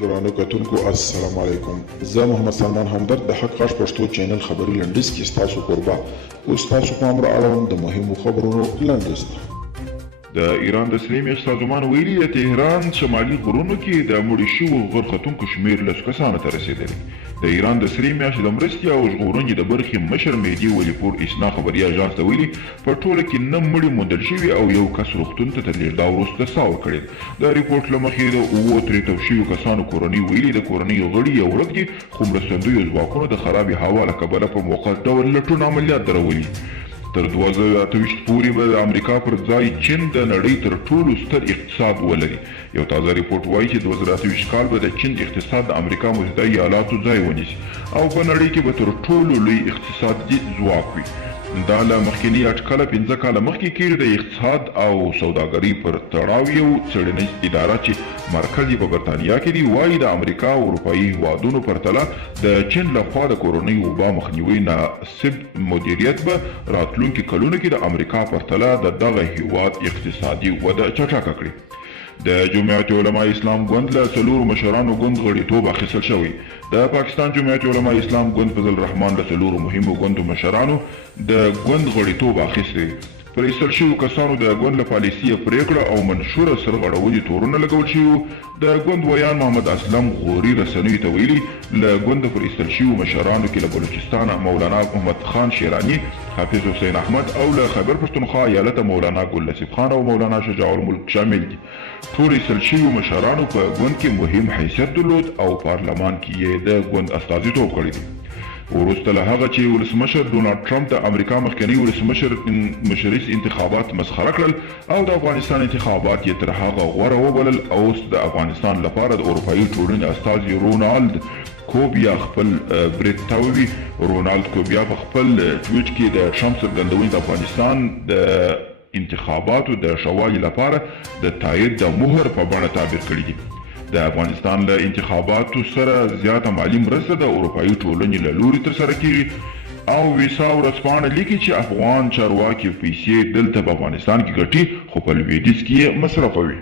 درانه کتونکو السلام علیکم. زه محمد سلمان همدرد د حق غږ پښتو چینل خبري لنډیز کې ستاسو کوربه اوس تاسو پام را اړوم د مهمو خبرونو لنډیز ته. د ایران د سلیمې سازمان ویلي د تهران شمالي غرونو کې د مړي شوو غرختونکو شمېر لسو کسانو ته رسېدلی. د ایران د سرې میاشتې د مرستې او ژغورنې د برخې مشر مهدي ولی پور اسنا خبري اژانس ته ویلي په ټوله کې 9 مړي موندل شوي او یو کس روغتون ته تر لېږدا وروسته ساه ورکړې. د ریپورټ له مخې د 7 ترې توف شویو کسانو کورنۍ ویلي د کورنیو غړي یو ورځ کې خو مرستندویو ځواکونو د خرابې هوا له کبله په موقت ډول لټون عملیات درولي. تر 2028 پورې به د امریکا پر ځای چین د نړۍ تر ټولو ستر اقتصاد ولري. یو تازه ریپورټ وایي چې 2028 کال به د چین اقتصاد د امریکا متحده ایالاتو ځای ونیسي او په نړۍ کې به تر ټولو لوی اقتصادي ځواک وي. دا له مخکینی اټکله 15 کاله مخکې کېږي د اقتصاد او سوداګرۍ پر تړاو یو څېړنیز اداره چې مرکز یې په برطانیا کې دی وایي د امریکا او اروپایي هیوادونو پرتله د چین لخوا د کورنۍ وبا مخنیوي ناسب مدیریت به راتلونکي کلونو کې د امریکا پرتله د دغه هیواد اقتصادي وده چټکه کړي. د جمعیت علماء اسلام ګوند له 4 مشرانو ګوند غړیتوب اخیستل شوی. د پاکستان جمعیت علماء اسلام ګوند فضل الرحمن له 4 مهمو ګوندو مشرانو د ګوند غړیتوب اخیستی. پر ایستل شویو کسانو د ګوند له پالیسي پریکړه او منشوره سرغړونې تورونه لګول شوي. د ګوند ویان محمد اسلم غوري رسنیو ته ویلي له ګوند پر ایستل شویو مشرانو کې له بلوچستان مولانا محمد خان شیراني، حافظ حسین احمد او له خیبر پښتونخوا ایالت مولانا ګل نصیب خان او مولانا شجاع الملک شامل دي. ټول ایستل شویو مشرانو په ګوند کې مهم حیثیت درلود او پارلمان کې یې د ګوند استازیتوب کړی دی. وروسته له هغه چې ولسمشر ډونالډ ټرمپ د امریکا مخکنی ولسمشریز انتخابات مسخره کړل او د افغانستان انتخابات یې تر هغه غوره وبلل، اوس د افغانستان لپاره د اروپایي ټولنې استازي رونالد کوبیا خپل بریتاوي رونالد کوبیا په خپل ټویټ کې د ټرمپ څرګندونې د افغانستان د انتخاباتو د ښه والي لپاره د تایید د مهر په بڼه تعبیر کړي دي. د افغانستان له انتخاباتو سره زیاته مالي مرسته د اروپایي ټولنې له لوري ترسره کیږي او ویسا ورځپاڼه لیکي چې افغان چارواکي پیسې دلته په افغانستان کې ګټي خو په لویدیځ کې یې مصرفوي.